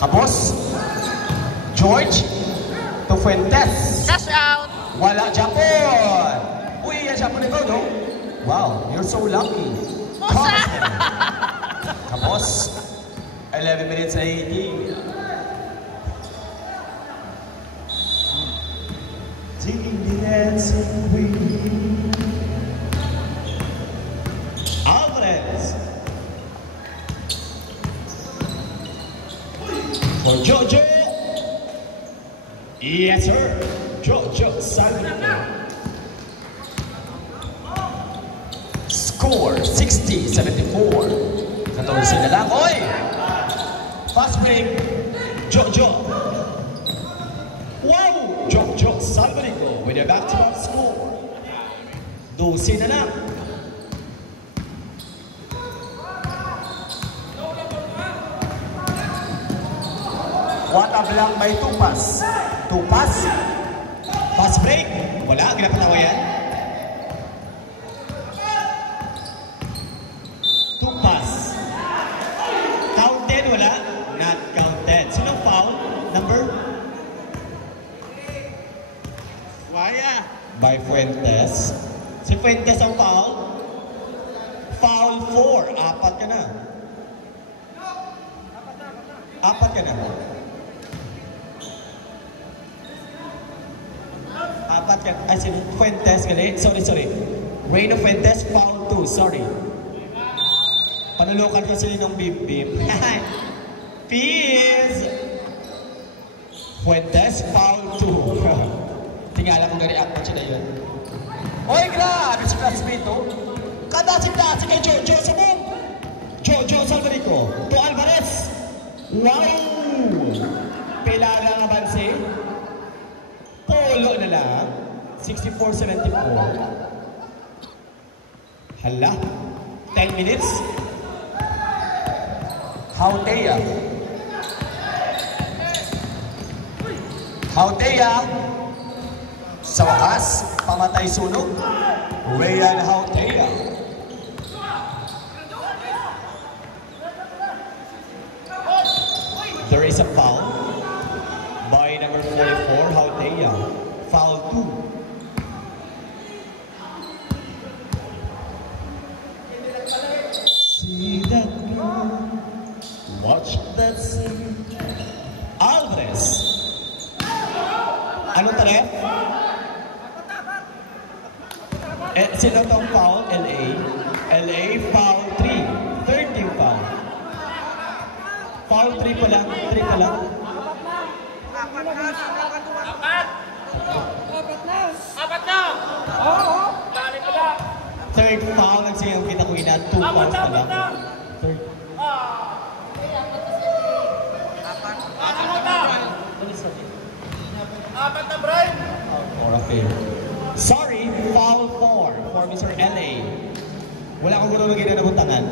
Kapos. George. To Fuentes. Cash out. Wala Japon. Uy, yan Japon ikaw, no? Wow, you're so lucky. Kapos. 11 minutes 80. Taking the dancing queen. Alvarez. For Jojo. Yes, sir. Jojo Salvador. Score 60-74. 14 na lang. Oy! Fast break. Jojo. Wow! Jojo Salvador with a back-to-back score. 12 na lang. What a blank by Tupas. Tupas. Fast break. Wala, ginapatawa yan. Tupas. Counted, wala. Not counted. Sino foul? Number? Waya. By Fuentes. Si Fuentes ang foul. Foul 4. Apat ka na. Apat ka na. Apat ka. Ay, si Fuentes gali. Sorry. Reyno Fuentes, foul 2. Sorry. Panulukan ko sila ng bib-bib. Peace! Fuentes, foul 2. Tingala kong na-react pa siya na yun. Oy, grabe si classmate, oh. Kada si klase kay Jojo sa mong. Jojo Salvador to Alvarez. Wow! Pelada nga bansi. Polo na lang. 64-74. Hala. 10 minutes. Hautea. Sa wakas, pamatay sunog. Ryan Hautea. There is a foul by number 44, Hautea. Foul 2. See that girl, watch that scene. Alvarez. Anong taref? Sino itong foul? LA. LA, foul 3. 13 foul. Foul 3 pa lang. 3 pa lang. Apat na! Oo! Dali pa na! Third foul ang siyang kita ko ina. 2 fouls pa lang. Third. Apat na, Brian! Foul 4, okay. Sorry, foul 4 for Mr. LA. Wala akong gano'n na nabutangan.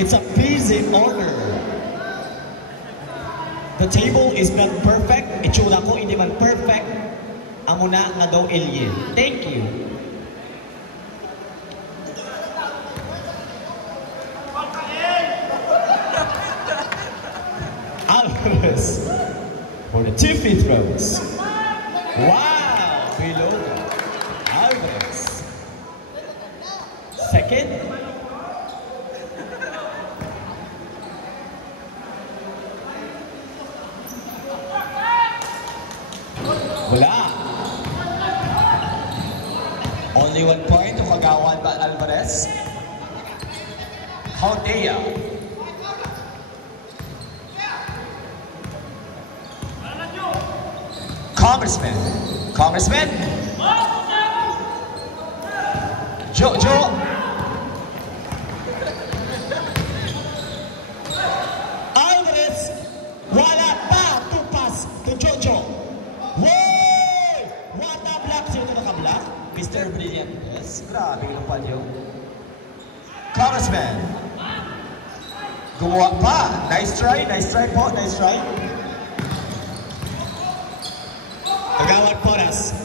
It's a busy order. The table is not perfect. Itsura ko hindi man perfect. Amo na nga daw alien. Thank you. Alvarez for the 2 free throws. Wow! Below Alvarez. Second. Wala. Only 1 point to Magawan by Alvarez. Hautea. Congressman. Jojo. Alvarez. Wala pa. Tupas to Jojo. Wow! What a block. Sino ito naka-block? Mr. Brilliant. Yes. Grabe yung palyo. Congressman. Gumawa pa. Nice try po. Nice try. Kagawad Poras.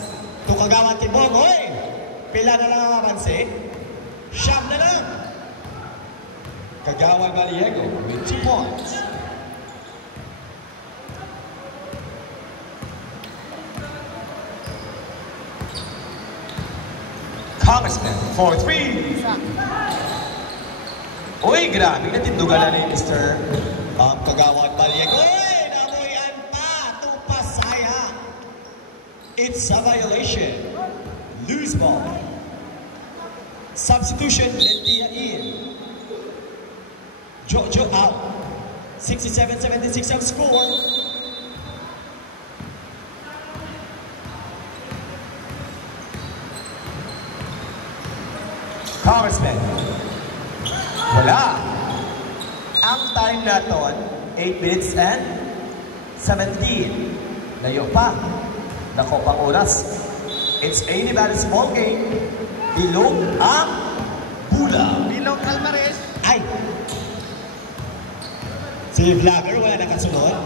Itong kagawad Tibong. Hoy! Pila na lang ang amansi. Siyam na lang. Kagawan Baliego with 2 points. Congressman for 3. Uy, grabe. Natindugan na ni Mr. Kagawan Baliego. Uy, namuyan pa. Tupasaya. It's a violation. Loose ball. Substitution, Lentia in. Jojo out. 67-76 ang score. Congressman. Wala. Ang time naton, 8 minutes and 17. Layo pa. Nako pang oras. It's a Nevada small game. Bilog ang Bula. Bilog Alvarez. Ay! Si Vlogger, wala na kasunod.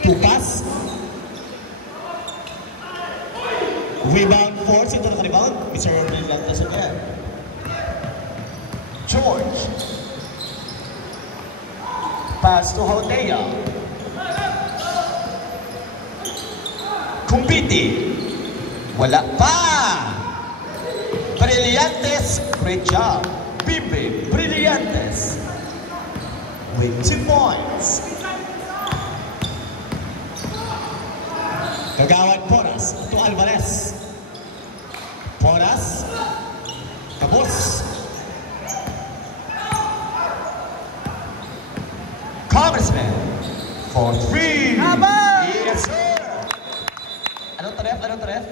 Tupas. Rebound force. Ito naka-rebound. Mr. Brillantes again. George. Pass to Hotea. Kumpiti. Wala pa. Brillantes. Great job. Bibi Brillantes. With 2 points. Kagawan Porras to Alvarez. Porras. Kabos. Congressman for 3. Yes, sir. Anong taref? Anong taref?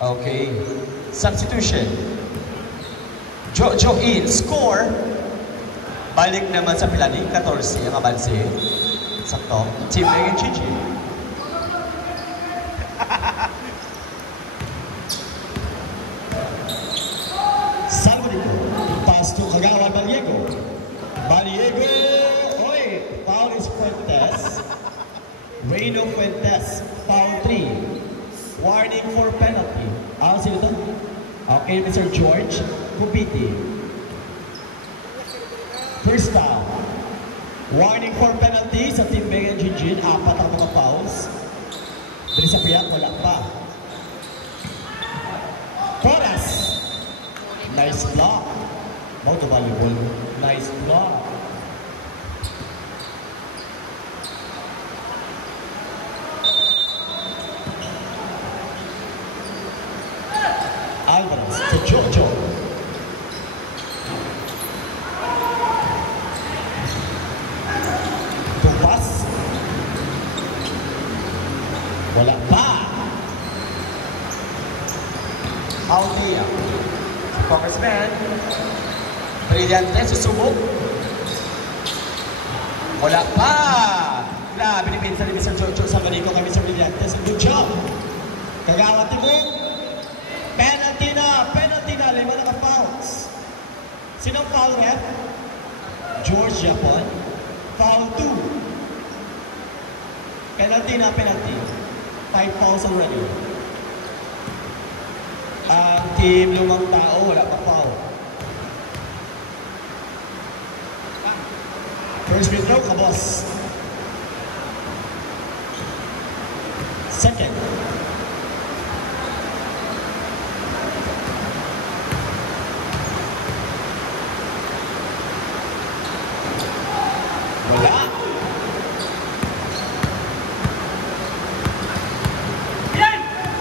Okay. Substitution. Jojo in. Score. Balik naman sa Pilani. 14 ang abalse. Sakto. Team Megan Chichi. Salvador. Pass to Kagawan Baliego. Baliego. Oy. Foul is Fuentes. Reyno Fuentes. Foul 3. Warning for penalty. Sino to? Okay, Mr. George Kupiti. First down. Warning for penalty sa Team Megan Jinjin. 4 ang mga fouls. Dali sa piyak, wala pa. Torres. Nice block. Mau to volleyball. Nice block. Alvarez to Jojo. Tupas. Wala pa. Aldea. Congressman. Brillantes susubok. Wala pa. Grabe ni Pinsan ni Mr. Jojo sa Manico kay Mr. Brillantes. Good job. Kagawa tigong. Penalty na, 5 naka-fouls. Sinong foul ref? George Japon. Foul 2. Penalty na, 5 fouls already. Ang team lumang tao, wala pa foul. First free throw, Kabos. Second. Wala.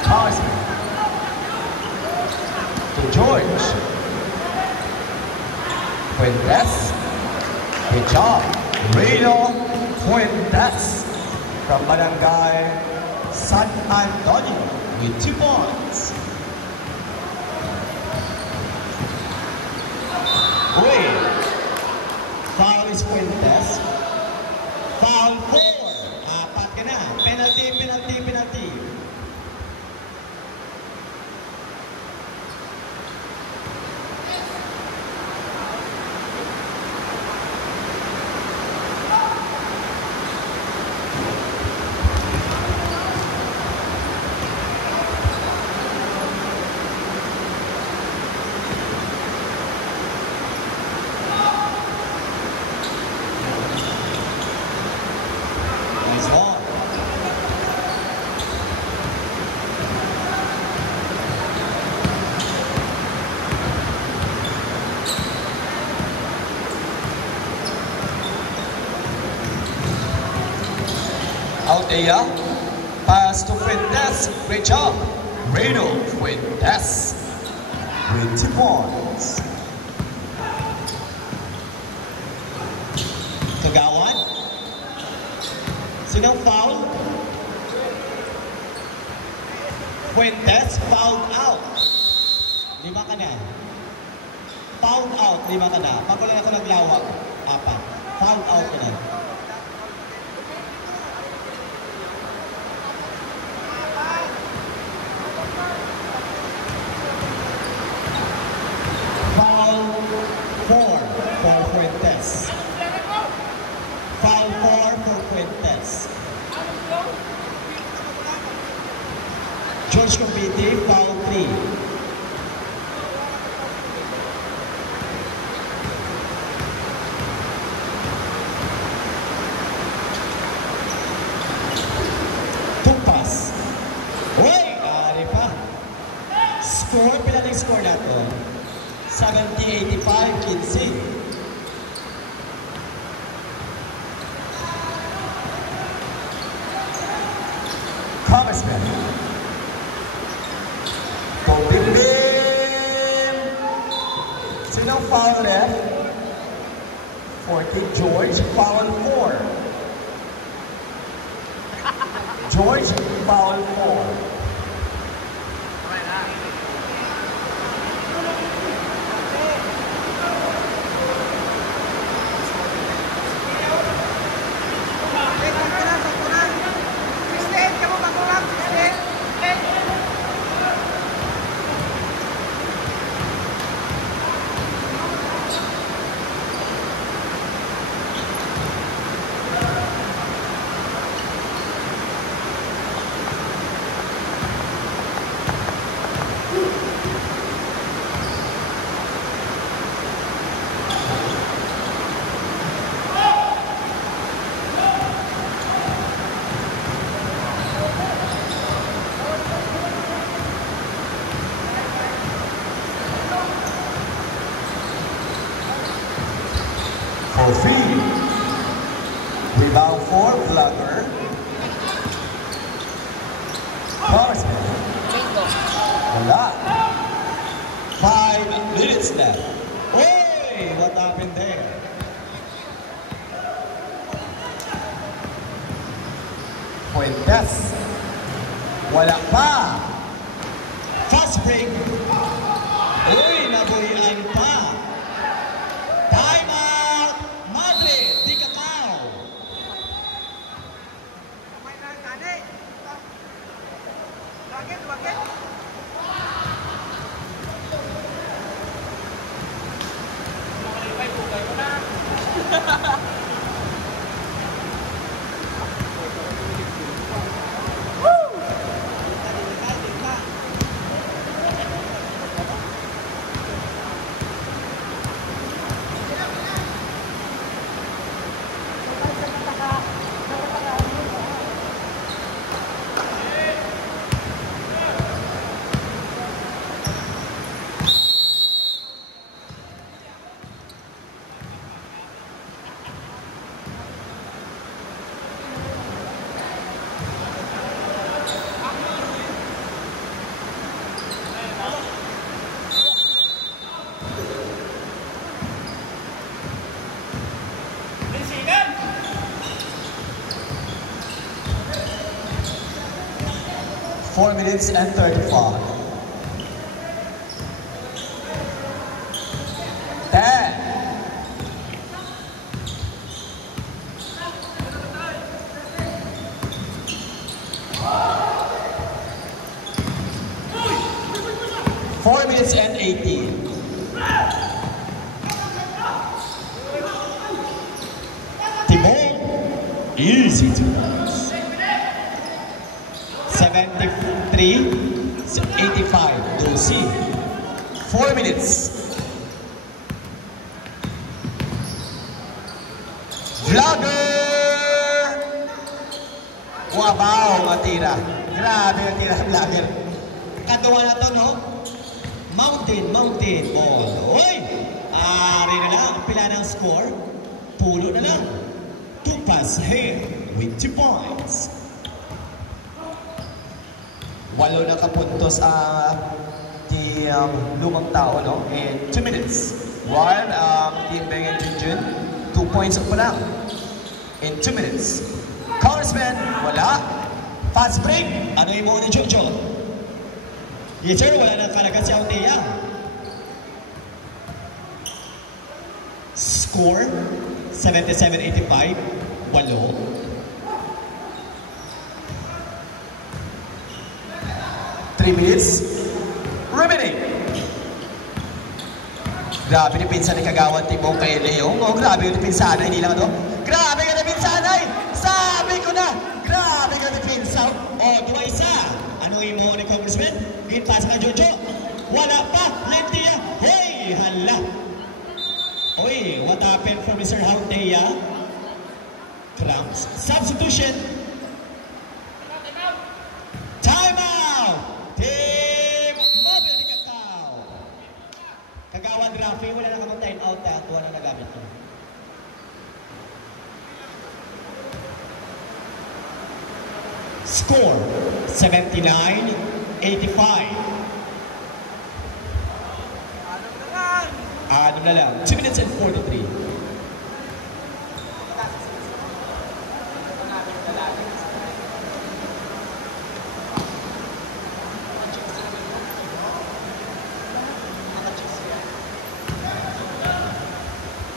Cosme. To George. Fuentes. Good job. Reno Fuentes from Barangay San Antonio with 2 points. Wait. Foul is Fuentes. Foul 4. 4 ka na. Penalty. Ea. Pass to Fuentes. Great job. Reno Fuentes with 2 points. Kagawan. Sinong foul? Fuentes fouled out. 5 ka na. Fouled out, 5 ka na. Pagkulang ako naglawag, 4. Fouled out ka na. Foul 4 for Fuentes. Foul 4 for Fuentes. George Compiti, foul 3. Tumpas. Uy! Ari pa. Score, pila na yung score na to? 70-85, 15. Congressman. Bim Bim! Sinong foul left? 14, George, foul 4. George, foul 4. For feed. Rebound for Vlogger. Congressman. Wala. 5 minutes left. Oy! What happened there? Fuentes. Wala pa. Fast break. Uy! Nabuhian pa. Time out! Madrid, di kakao. Four minutes and 35. 10. Four minutes and 18. Timon, easy to pass. 73-85, Dulce. 4 minutes. Vlogger! Wabaw, matira. Grabe ang tira, Vlogger. Katuwa na to, no? Mountain ball. Uy! Ari na lang, pila ng score. Pulo na lang. Tumpas here with 2 points. Walo na kapuntos di lumang tao, no? In 2 minutes. While Team Beng and Junjun, 2 points pa lang. In 2 minutes. Congressman, wala. Fast break. Ano yung mo ni Jojo? Yes sir, wala nang kalagat si Autea. Score, 77-85. Walo. Minutes remaining. Grabe ni pinsan ni Kagawan Tibong kay Leong. Oh, grabe yung pinsanay. Hindi lang ano. Grabe ka na pinsanay! Sabi ko na! Grabe ka na pinsan. Oh, dua isa. Ano yung mo ni Congressman? Ginpas ka Jojo. Wala pa. Lentia. Hoy! Hala. Hoy, what happened for Mr. Hautea? Cramps. Substitution. Time out! Team Mobile ni Kakao. Kagawan Rafi, wala na kamang time out at wala na nagamit ko. Score, 79-85. Ano na lang, 2 minutes and 43.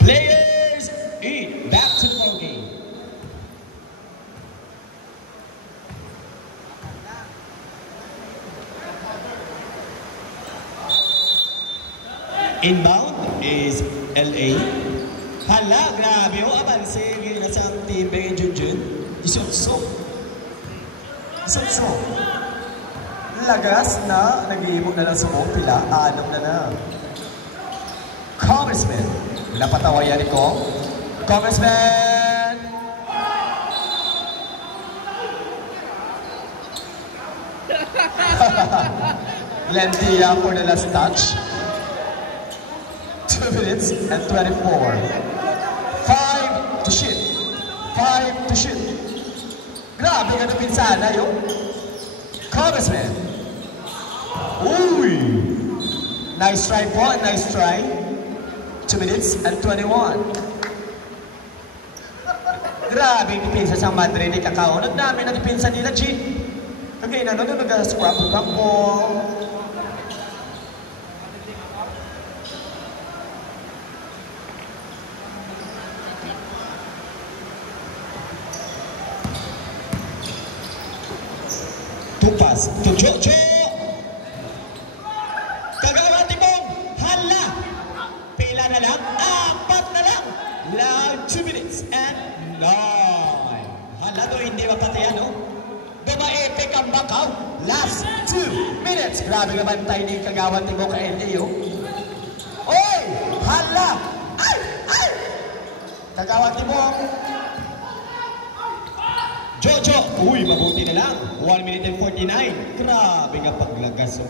Players, eat. Back to the ball game. Inbound is LA. Hala, grabe o abanse. Ngayon na sa Team Beng and Junjun. Isotso. Lagas na. Nag-iibog na lang sumong pila. Anom na. Congressman. Napatawayan ko. Congressman! Lentia for the last touch. 2 minutes and 24. 5 to shoot. 5 to shoot. Grabe ka na pinsana yung Congressman. Uy! Nice try po. Nice try. 2 minutes and 21. Grabe yung dipinsa sa Madre ni Kakao. Nagdami na dipinsa nila, G. Kagay na nun, nag-scrap po. Tupas. Jojo! Kagawan Tibong! Hala! Pila na lang, 4 na lang. 2 minutes and 9. Hala, doon hindi mapatayan, no? Dumaepic ang bakaw. Last 2 minutes. Grabe naman tayo ni Kagawan Tibong ka LA, oh. Oy! Hala! Ay! Kagawan Tibong. Jojo! Uy, mabuti na lang. 1 minute and 49. Grabe nga paglagas, oh.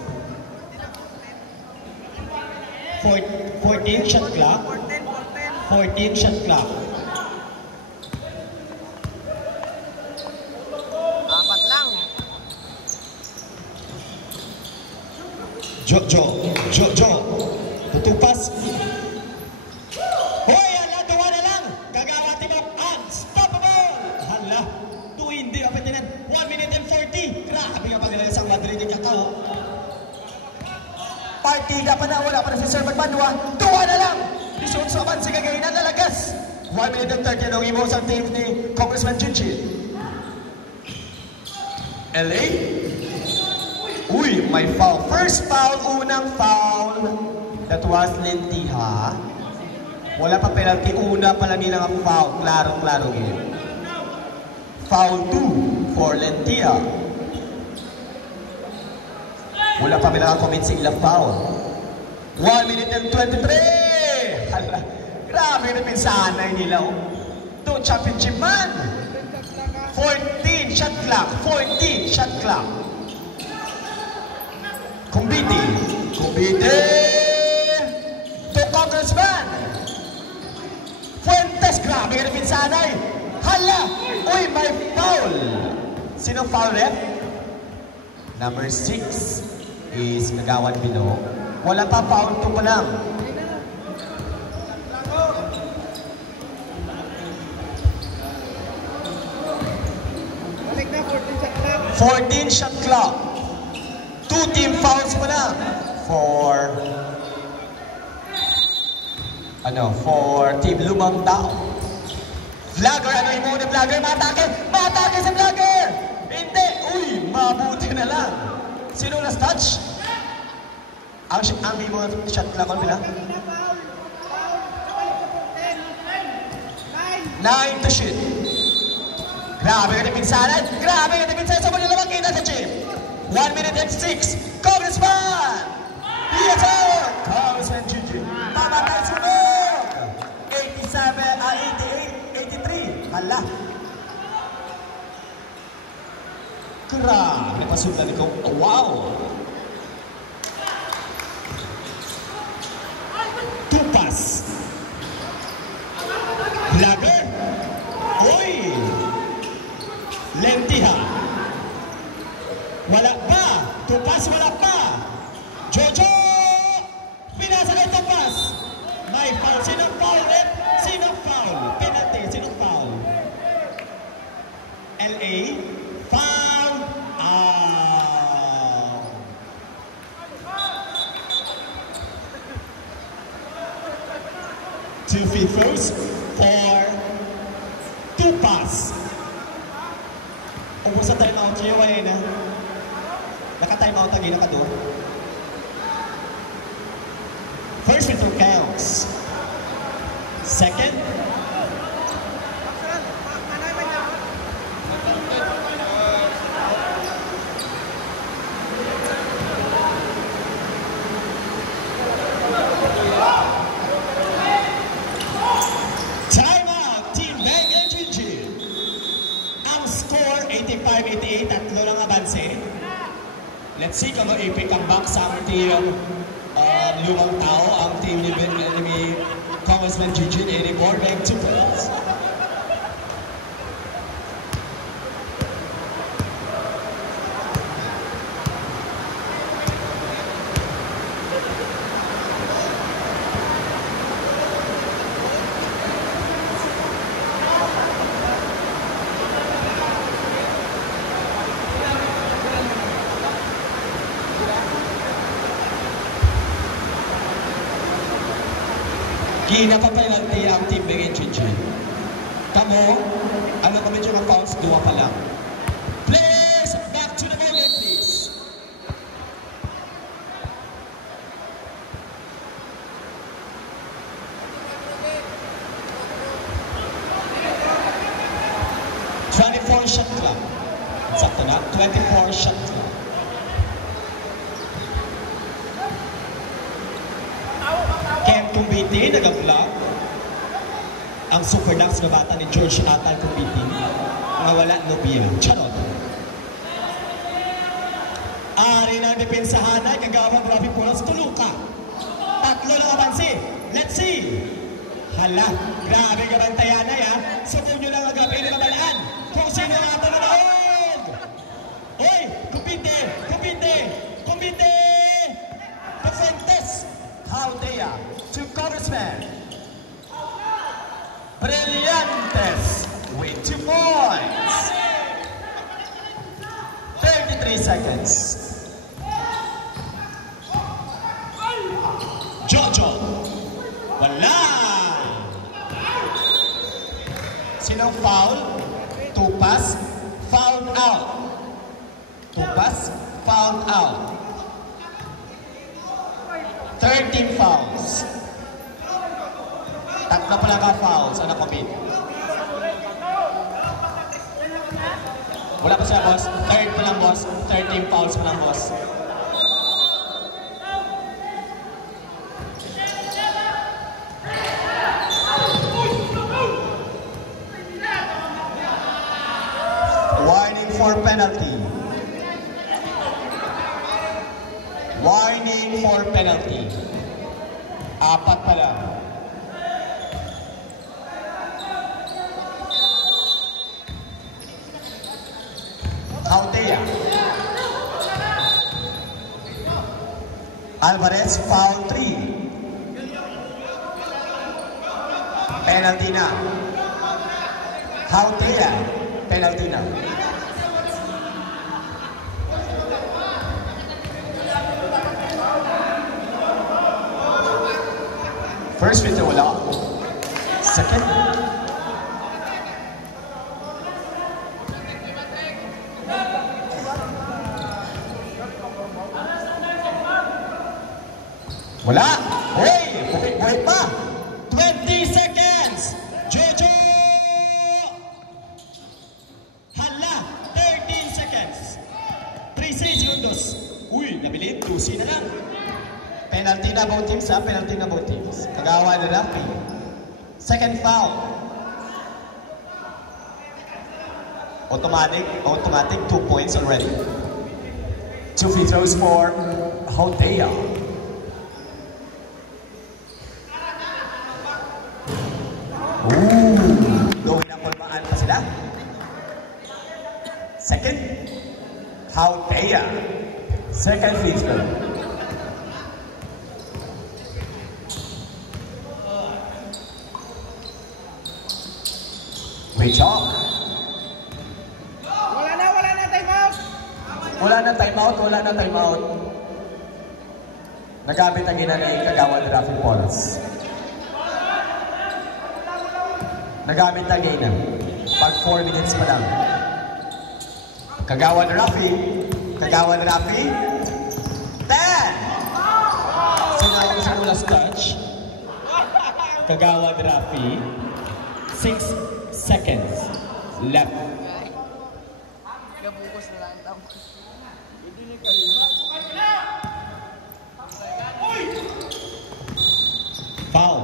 14 shot clock. 14 shot clock. 4 lang. Jojo. Tutupas. Hoy, hala, 2 na lang. Kagawa Tibong. Unstoppable. Hala. 2 hindi. Apat yan. 1 minute and 40. Grabe nga paglagas ang Madrid ni Kakao. Partida pa na, wala pa na si Sir Magmanua. 2 na lang! Isutso man si Kagay na nalagas. 1 minute and 30 ang imo sa team ni Congressman Junjun. LA? Uy, may foul. First foul, unang foul. That was Lentiha. Wala pa penalty. Una pa lang nilang ang foul. Klarong-klaro yun. Foul 2 for Lentiha. Wala pa may nakakomensing lang foul. 1 minute and 23! Hala, grabe na pinsanay nila. To championship man! 14 shot clock. 14 shot clock. Kumbiti. To Congressman. Fuentes, grabe na pinsanay. Hala, uy, may foul. Sino foul ref? Number 6 is Nagawan Bilo. Wala pa, foul 2 pa lang. Balik na, 14 shot clock. 14 shot clock. 2 team fouls pa lang. For Team Lumang Tao. Vlogger, ano yung muna vlogger? Matake! Matake sa vlogger! Hindi! Uy, mabuti na lang. Sino last touch? Ang may mga shot clock ko pila? 9 to shoot. Grabe ka na pinsalan! Grabe ka na pinsalan! Sa muli lang makita sa chip! 1 minute and 6. Congressman! Yes, sir! Congressman Gigi. Pamatay sunog! 83. Hala. Grabe, pasundan ko. Oh, wow! 2 pass. Vlogger. Uy! Lentiha. Wala pa. 2 pass, wala pa. Jojo! Pinasa kay 2 pass. May foul. Sinong foul, Red? Sinong foul? Penalty. Sinong foul? LA. Foul. Out. Two free throws for 2 pass. Ubus sa timeout niyo kanina. Naka-timeout lagi, naka-do. First free throw counts. Second. Timeout, Team Bang and Gigi. Ang score, 85-88, tatlo lang abanse. Let's see kung mag-epic ang back sa ang team Lumang Tao, ang team ni Congressman Gigi, 84 bang 2 points. Kinakapenalty ang Team Bang and Gigi. Kamo, ano kami dyan ang fouls? 2 pa lang. Please, back to the moment, please. ...24 shot clock. Sakto na, 24 shot clock. Kumbiti, nag-vlog. Ang super dance na bata ni George Atal Kumbiti. Nawala nobya. Charot. Ari ng depensahan ay kagawang grabe po lang sa tuluka. 3 lang abansi. Let's see. Hala, grabe gabantayan na yan. Sabon nyo lang ang grabe na mabalaan. Kung sino ang ato na daog. Oy, Kumbiti, Kumbiti, Kumbiti. Perfectes. How they are. To Congressman. Brillantes with 2 points. 33 seconds. Jojo. Wala. Sinong foul? 2 pass. Fouled out. 2 pass. Fouled out. 13 fouls. 3 pa lang ka-foul sa nakomit. Wala pa siya, boss. 3rd pa lang, boss. 13 fouls pa lang, boss. Warning for penalty. Warning for penalty. 4 pa lang. Aldea. Alvarez, foul 3. Penalty na. Hautea, penalty na. First free throw, wala. Second. Wala. Hey, buhay pa. 20 seconds. Jojo. Hala, 13 seconds. 3 segundos. Uy, nabilin. 2C na lang. Penalty na both teams, ha? Penalty na both teams. Kagawa na Rafi. Second foul. Automatic 2 points already. 2 free throws for Hautea. Going na kulmaan pa sila. Second, Hautea. Second free throw. Great job. Wala na timeout. Wala na timeout. Nagamit ang ina ni Kagawa ni Rafi Polas. Nagamit ang ina. Pag 4 minutes pa lang. Kagawa ni Rafi. 10! Sinawag sa Mulas touch. Kagawa ni Rafi. 6 seconds left. Foul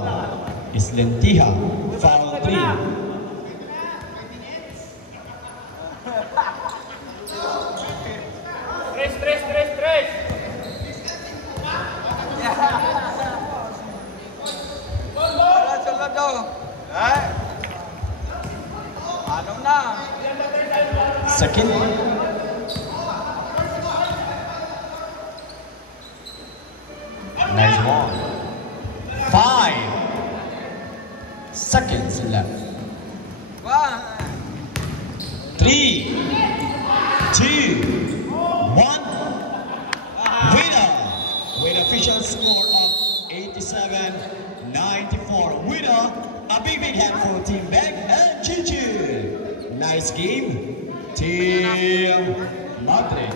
is Lentiha. Foul 3. Tres. Sunod daw. Ano na? Second. Nice one. 5 seconds left. 3, 2, 1. Winner with official score of 87-94. Winner, a big hand for Team Beck and Chichu. Nice game, Team Madre.